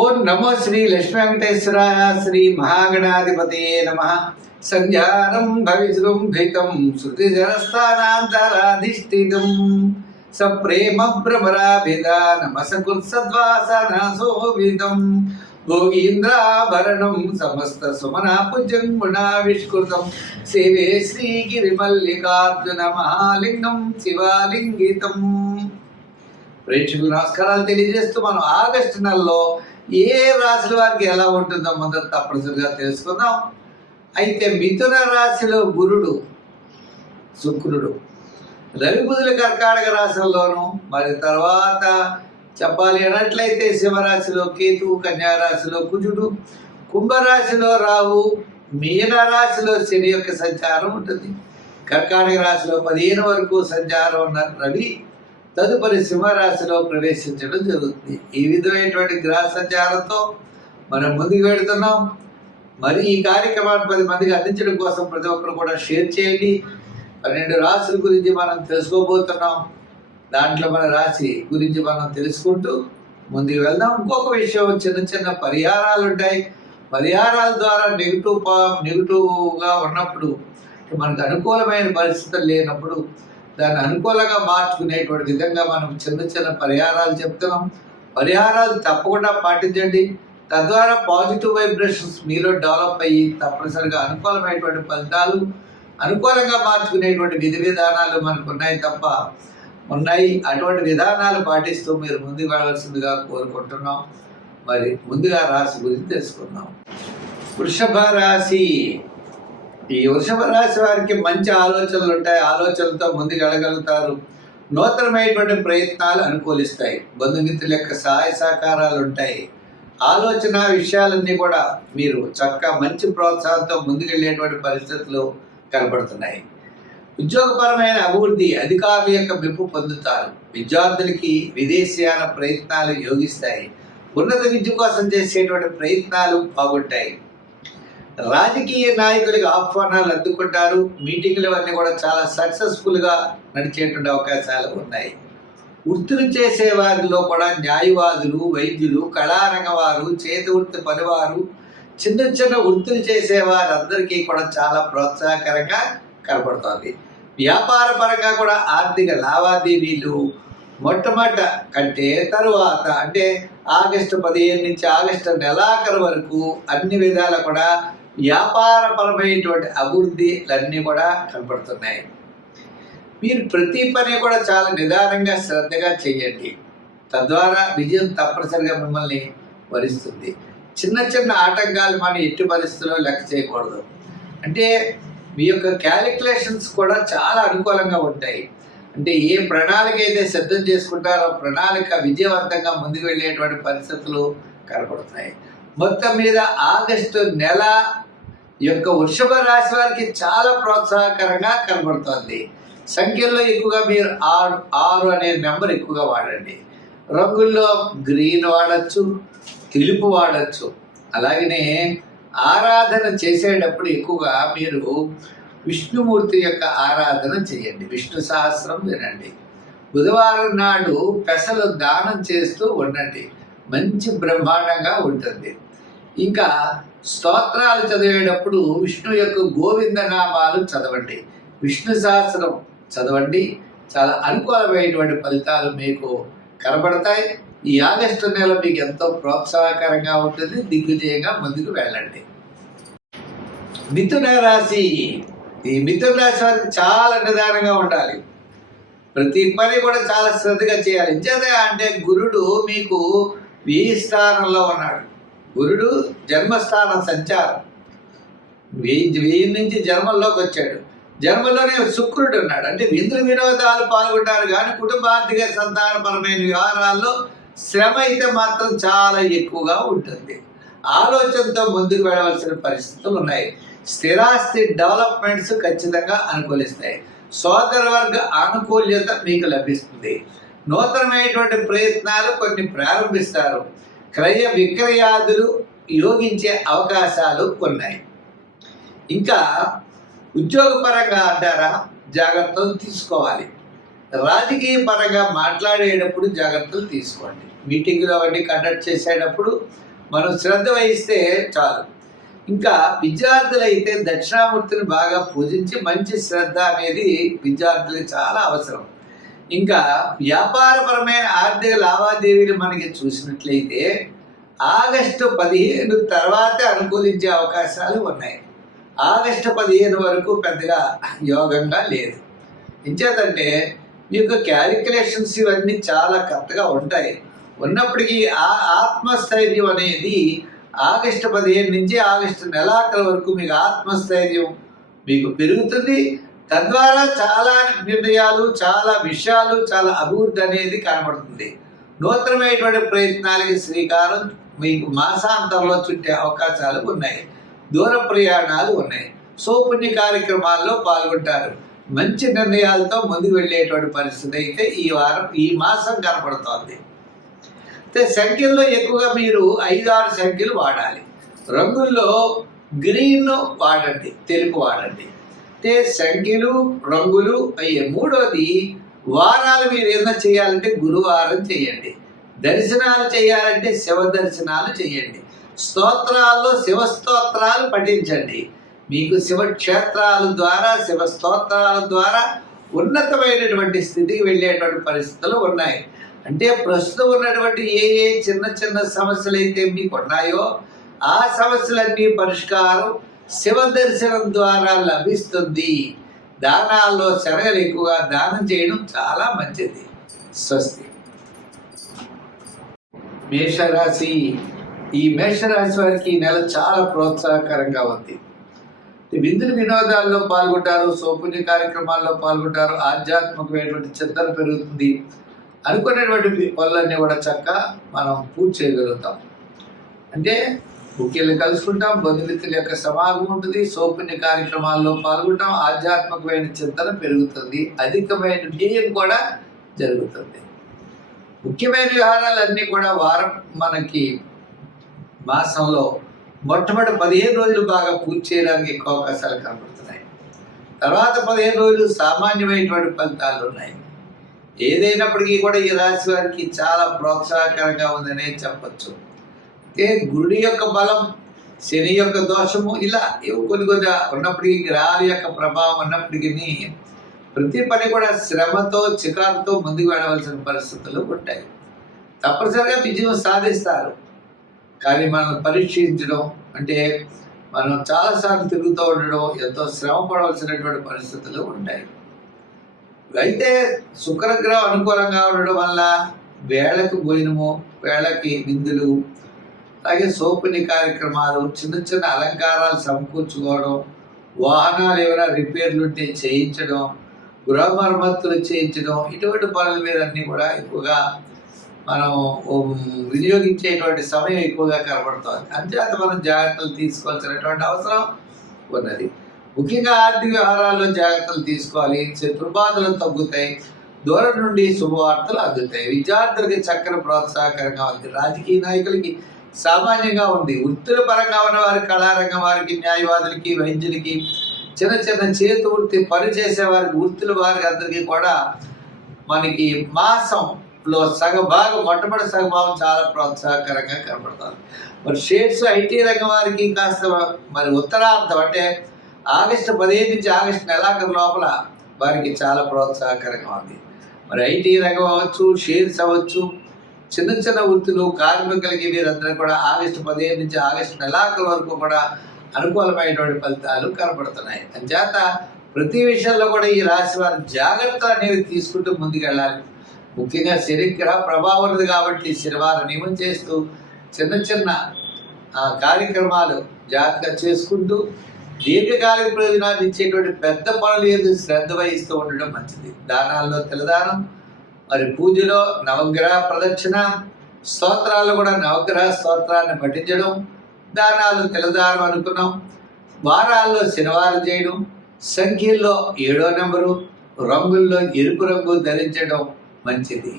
ఓం నమో శ్రీ లక్ష్మీ వెంకటేశ్వరాయ శ్రీ మహాగణాధిపతయే నమః. సంధ్యారం భవిజృంభితం శృతిజరస్థానాంతరాధిష్ఠితం సప్రేమ భ్రమరాభిధానమసకృత్సద్వాసనాశోభితం భోగీంద్రాభరణం సమస్త సుమనాపుజంగుణావిష్కృతం సేవే శ్రీగిరిమల్లికార్జున మహాలింగం శివాలింగితం. ప్రేక్షకులు నమస్కారాలు తెలియజేస్తూ మనం ఆగస్టు నెలలో ఏ రాశుల వారికి ఎలా ఉంటుందో మొదట తప్పనిసరిగా తెలుసుకుందాం. అయితే మిథున రాశిలో గురుడు, శుక్రుడు, రవి బుధుల కర్కాటక రాశుల్లోనూ, మరి తర్వాత చెప్పాలి అన్నట్లయితే సింహరాశిలో కేతువు, కన్యారాశిలో కుజుడు, కుంభరాశిలో రాహు, మీన రాశిలో శని యొక్క సంచారం ఉంటుంది. కర్కాటక రాశిలో 15 వరకు సంచారం ఉన్న రవి తదుపరి సింహరాశిలో ప్రవేశించడం జరుగుతుంది. ఈ విధమైనటువంటి గ్రహ సంచారంతో మనం ముందుకు వెళుతున్నాం. మరి ఈ కార్యక్రమాన్ని 10 మందికి అందించడం కోసం ప్రతి ఒక్కరు కూడా షేర్ చేయండి. 12 రాశుల గురించి మనం తెలుసుకోబోతున్నాం. దాంట్లో మన రాశి గురించి మనం తెలుసుకుంటూ ముందుకు వెళ్దాం. ఇంకొక విషయం, చిన్న చిన్న పరిహారాలు ఉంటాయి. పరిహారాల ద్వారా నెగిటివ్గా ఉన్నప్పుడు, మనకు అనుకూలమైన పరిస్థితులు లేనప్పుడు దాన్ని అనుకూలంగా మార్చుకునేటువంటి విధంగా మనం చిన్న చిన్న పరిహారాలు చెప్తున్నాం. పరిహారాలు తప్పకుండా పాటించండి. తద్వారా పాజిటివ్ వైబ్రేషన్స్ మీలో డెవలప్ అయ్యి తప్పనిసరిగా అనుకూలమైనటువంటి ఫలితాలు, అనుకూలంగా మార్చుకునేటువంటి విధి విధానాలు మనకు ఉన్నాయి. అటువంటి విధానాలు పాటిస్తూ మీరు ముందుకు వెళ్ళవలసిందిగా కోరుకుంటున్నాం. మరి ముందుగా రాశి గురించి తెలుసుకుందాం. వృషభ రాశి. ఈ వృషభ రాశి వారికి మంచి ఆలోచనలు ఉంటాయి. ఆలోచనలతో ముందుకు వెళ్ళగలుగుతారు. నూతనమైనటువంటి ప్రయత్నాలు అనుకూలిస్తాయి. బంధుమిత్రుల యొక్క సహాయ సహకారాలు ఉంటాయి. ఆలోచన విషయాలన్నీ కూడా మీరు చక్కగా మంచి ప్రోత్సాహంతో ముందుకెళ్ళేటువంటి పరిస్థితులు కనపడుతున్నాయి. ఉద్యోగపరమైన అభివృద్ధి, అధికారుల యొక్క మెప్పు పొందుతారు. విద్యార్థులకి విదేశీయాన ప్రయత్నాలు యోగిస్తాయి. ఉన్నత విద్య కోసం చేసేటువంటి ప్రయత్నాలు బాగుంటాయి. రాజకీయ నాయకులకు ఆహ్వానాలు అందుకుంటారు. మీటింగ్లు అన్నీ కూడా చాలా సక్సెస్ఫుల్గా నడిచేటువంటి అవకాశాలు ఉన్నాయి. వృత్తులు చేసే వారిలో కూడా న్యాయవాదులు, వైద్యులు, కళారంగ వారు, చేతి వృత్తి పనివారు, చిన్న చిన్న వృత్తులు చేసే వారందరికీ కూడా చాలా ప్రోత్సాహకరంగా కనపడుతుంది. వ్యాపార పరంగా కూడా ఆర్థిక లావాదేవీలు మొట్టమొదట కంటే తరువాత, అంటే ఆగస్టు 15 నుంచి ఆగస్టు నెలాఖరు వరకు అన్ని విధాలు కూడా వ్యాపారపరమైనటువంటి అభివృద్ధిలన్నీ కూడా కనపడుతున్నాయి. మీరు ప్రతి పని కూడా చాలా నిదానంగా శ్రద్ధగా చేయండి. తద్వారా విజయం తప్పనిసరిగా మిమ్మల్ని వరిస్తుంది. చిన్న చిన్న ఆటంకాలు మనం ఎట్టి పరిస్థితుల్లో లెక్క చేయకూడదు. అంటే మీ యొక్క క్యాలిక్యులేషన్స్ కూడా చాలా అనుకూలంగా ఉంటాయి. అంటే ఏ ప్రణాళిక అయితే సిద్ధం చేసుకుంటారో ప్రణాళిక విజయవంతంగా ముందుకు వెళ్ళేటువంటి పరిస్థితులు కనపడుతున్నాయి. మొత్తం మీద ఆగస్టు నెల యొక్క వృషభ రాశి వారికి చాలా ప్రోత్సాహకరంగా కనబడుతుంది. సంఖ్యల్లో ఎక్కువగా మీరు 6 అనే నెంబర్ ఎక్కువగా వాడండి. రంగుల్లో గ్రీన్ వాడచ్చు, తెలుపు వాడచ్చు. అలాగనే ఆరాధన చేసేటప్పుడు ఎక్కువగా మీరు విష్ణుమూర్తి యొక్క ఆరాధన చేయండి. విష్ణు సహస్రం వినండి. బుధవారం నాడు పెసలు దానం చేస్తూ ఉండండి. మంచి బ్రహ్మాండంగా ఉంటుంది. ఇంకా స్తోత్రాలు చదివేటప్పుడు విష్ణు యొక్క గోవింద నామాలు చదవండి, విష్ణు సహస్రం చదవండి. చాలా అనుకూలమైనటువంటి ఫలితాలు మీకు కనబడతాయి. ఈ ఆగస్టు నెల మీకు ఎంతో ప్రోత్సాహకరంగా ఉంటుంది. దిగ్విజయంగా ముందుకు వెళ్ళండి. మిథున రాశి. ఈ మిథున రాశి వారికి చాలా నిదానంగా ఉండాలి. ప్రతి పని కూడా చాలా శ్రద్ధగా చేయాలి. అంటే గురుడు మీకు 1000 స్థానంలో ఉన్నాడు. గురుడు జన్మస్థానం సంచారం 1000 నుంచి జన్మల్లోకి వచ్చాడు. జన్మలోనే శుక్రుడు ఉన్నాడు. అంటే విందు వినోదాలు పాల్గొంటారు కానీ కుటుంబార్థిక సంతానపరమైన వ్యవహారాల్లో శ్రమ అయితే మాత్రం చాలా ఎక్కువగా ఉంటుంది. ఆలోచనతో ముందుకు వెళ్ళవలసిన పరిస్థితులు ఉన్నాయి. స్థిరాస్తి డెవలప్మెంట్స్ ఖచ్చితంగా అనుకూలిస్తాయి. సోదర వర్గ ఆనుకూల్యత మీకు లభిస్తుంది. నూతనమైనటువంటి ప్రయత్నాలు కొన్ని ప్రారంభిస్తారు. క్రయ విక్రయాదులు యోగించే అవకాశాలు ఉన్నాయి. ఇంకా ఉద్యోగపరంగా అంటారా, జాగ్రత్తలు తీసుకోవాలి. రాజకీయ పరంగా మాట్లాడేటప్పుడు జాగ్రత్తలు తీసుకోండి. మీటింగులు అవన్నీ కండక్ట్ చేసేటప్పుడు మనం శ్రద్ధ వహిస్తే చాలు. ఇంకా విద్యార్థులు అయితే దక్షిణామూర్తిని బాగా పూజించి మంచి శ్రద్ధ అనేది విద్యార్థులకు చాలా అవసరం. ఇంకా వ్యాపారపరమైన ఆర్థిక లావాదేవీలు మనకి చూసినట్లయితే ఆగస్టు 15 తర్వాతే అనుకూలించే అవకాశాలు ఉన్నాయి. ఆగస్టు 15 వరకు పెద్దగా యోగంగా లేదు. ఇంచేతంటే మీకు క్యాలిక్యులేషన్స్ ఇవన్నీ చాలా కరెక్ట్గా ఉంటాయి. ఉన్నప్పటికీ ఆ ఆత్మస్థైర్యం అనేది ఆగస్టు 15 నుంచి ఆగస్టు నెలాఖరు వరకు మీకు ఆత్మస్థైర్యం మీకు పెరుగుతుంది. తద్వారా చాలా నిర్ణయాలు, చాలా విషయాలు, చాలా అభివృద్ధి అనేది కనబడుతుంది. నూతనమైనటువంటి ప్రయత్నాలకి శ్రీకారం మీకు మాసాంతంలో చుట్టే అవకాశాలు ఉన్నాయి. దూర ప్రయాణాలు ఉన్నాయి. సౌపుణ్య కార్యక్రమాల్లో పాల్గొంటారు. మంచి నిర్ణయాలతో ముందుకు వెళ్ళేటువంటి పరిస్థితి అయితే ఈ మాసం కనపడుతోంది. సంఖ్యల్లో ఎక్కువగా మీరు 5-6 సంఖ్యలు వాడాలి. రంగుల్లో గ్రీన్ వాడండి, తెలుపు వాడండి. సంఖ్యలు, రంగులు అయ్యే. మూడోది వారాలు మీరు ఏదైనా చేయాలంటే గురువారం చేయండి. దర్శనాలు చేయాలంటే శివ దర్శనాలు చేయండి. స్తోత్రాల్లో శివ స్తోత్రాలు పఠించండి. మీకు శివక్షేత్రాల ద్వారా, శివ స్తోత్రాల ద్వారా ఉన్నతమైనటువంటి స్థితికి వెళ్ళేటువంటి పరిస్థితులు ఉన్నాయి. అంటే ప్రస్తుతం ఉన్నటువంటి ఏ చిన్న చిన్న సమస్యలు అయితే మీకు ఉన్నాయో ఆ సమస్యలన్నీ పరిష్కారం శివ దర్శనం ద్వారా లభిస్తుంది. దానాల్లో శనగలు ఎక్కువగా దానం చేయడం చాలా మంచిది. స్వస్తి. మేషరాశి. ఈ మేషరాశి వారికి ఈ నెల చాలా ప్రోత్సాహకరంగా ఉంది. విందులు వినోదాల్లో పాల్గొంటారు, సౌపుణ్య కార్యక్రమాల్లో పాల్గొంటారు, ఆధ్యాత్మికమైనటువంటి చింతన పెరుగుతుంది. అనుకున్నటువంటి పనులన్నీ కూడా చక్కగా మనం పూర్తి చేయగలుగుతాం. అంటే ముఖ్యంగా కలుసుకుంటాం, బంధుమిత్రుల యొక్క సమాగం ఉంటుంది, సౌపుణ్య కార్యక్రమాల్లో పాల్గొంటాం, ఆధ్యాత్మికమైన చింతన పెరుగుతుంది, అధికమైన వ్యయం కూడా జరుగుతుంది. ముఖ్యమైన వ్యవహారాలన్నీ కూడా వారం మనకి మాసంలో మొట్టమొదటి 15 రోజులు బాగా పూర్తి చేయడానికి ఎక్కువ అవకాశాలు కనబడుతున్నాయి. తర్వాత 15 రోజులు సామాన్యమైనటువంటి ఫలితాలు ఉన్నాయి. ఏదైనప్పటికీ కూడా ఈ రాశి వారికి చాలా ప్రోత్సాహకరంగా ఉందనే చెప్పచ్చు. అంటే గురుడి యొక్క బలం, శని యొక్క దోషము, ఇలా కొన్ని ఉన్నప్పటికీ గ్రహాల యొక్క ప్రభావం ఉన్నప్పటికీ ప్రతి పని కూడా శ్రమతో, చికాకుతో ముందుకు వెళ్ళవలసిన పరిస్థితులు ఉంటాయి. తప్పనిసరిగా విజయం సాధిస్తారు. కానీ మనం పరీక్షించడం అంటే మనం చాలాసార్లు తిరుగుతూ ఉండడం, ఎంతో శ్రమ పడవలసినటువంటి పరిస్థితులు ఉంటాయి. అయితే శుక్రగ్రహం అనుకూలంగా ఉండడం వల్ల వేళకు భోజనము, వేళకి విందులు, అలాగే సౌపుణ్య కార్యక్రమాలు, చిన్న చిన్న అలంకారాలు సమకూర్చుకోవడం, వాహనాలు ఏమైనా రిపేర్లు ఉంటే చేయించడం, గృహ మరమ్మతులు చేయించడం, ఇటువంటి పనుల మీద అన్నీ కూడా ఎక్కువగా మనం వినియోగించేటువంటి సమయం ఎక్కువగా కనబడుతుంది. అంతేత మనం జాగ్రత్తలు తీసుకోవాల్సినటువంటి అవసరం ఉన్నది. ముఖ్యంగా ఆర్థిక వ్యవహారాల్లో జాగ్రత్తలు తీసుకోవాలి. శత్రుబాధలు తగ్గుతాయి, దూరం నుండి శుభవార్తలు అందుతాయి. విద్యార్థులకి చక్కని ప్రోత్సాహకరంగా ఉంది. రాజకీయ నాయకులకి సామాన్యంగా ఉంది. వృత్తుల పరంగా ఉన్న వారికి, కళారంగం వారికి, న్యాయవాదులకి, వైద్యులకి, చిన్న చిన్న చేతి వృత్తి పని చేసే వారికి, వృత్తుల వారికి అందరికీ కూడా మనకి మాసంలో సగభాగం, మొట్టమొదటి సగభాగం చాలా ప్రోత్సాహకరంగా కనబడుతుంది. మరి షేర్స్, ఐటీ రంగం వారికి కాస్త మరి ఉత్తరార్థం అంటే ఆగస్టు 15 నుంచి ఆగస్టు నెలాఖరు లోపల వారికి చాలా ప్రోత్సాహకరంగా ఉంది. మరి ఐటీ రంగం అవ్వచ్చు, షేర్స్ అవ్వచ్చు, చిన్న చిన్న వృత్తులు, కార్మికులకి వీరందరూ కూడా ఆగస్టు 15 నుంచి ఆగస్టు నెలాఖరు వరకు కూడా అనుకూలమైనటువంటి ఫలితాలు కనపడుతున్నాయి. అంచేత ప్రతి విషయంలో కూడా ఈ రాశి వారు జాగ్రత్తలు అనేవి తీసుకుంటూ ముందుకెళ్ళాలి. ముఖ్యంగా శనిగ్రహ ప్రభావం ఉంది కాబట్టి శనివారం నియమం చేస్తూ చిన్న చిన్న కార్యక్రమాలు జాగ్రత్తగా చేసుకుంటూ దీర్ఘకాలిక ప్రయోజనాలు ఇచ్చేటువంటి పెద్ద పనులు ఏదో శ్రద్ధ వహిస్తూ ఉండడం మంచిది. దానాల్లో తెలదానం, మరి పూజలో నవగ్రహ ప్రదక్షిణ, స్తోత్రాలు కూడా నవగ్రహ స్తోత్రాన్ని పఠించడం, దానాలు తెలదానం అనుకున్నాం. వారాల్లో శనివారం చేయడం, సంఖ్యల్లో 7వ నెంబరు, రంగుల్లో ఎరుపు రంగు ధరించడం మంచిది.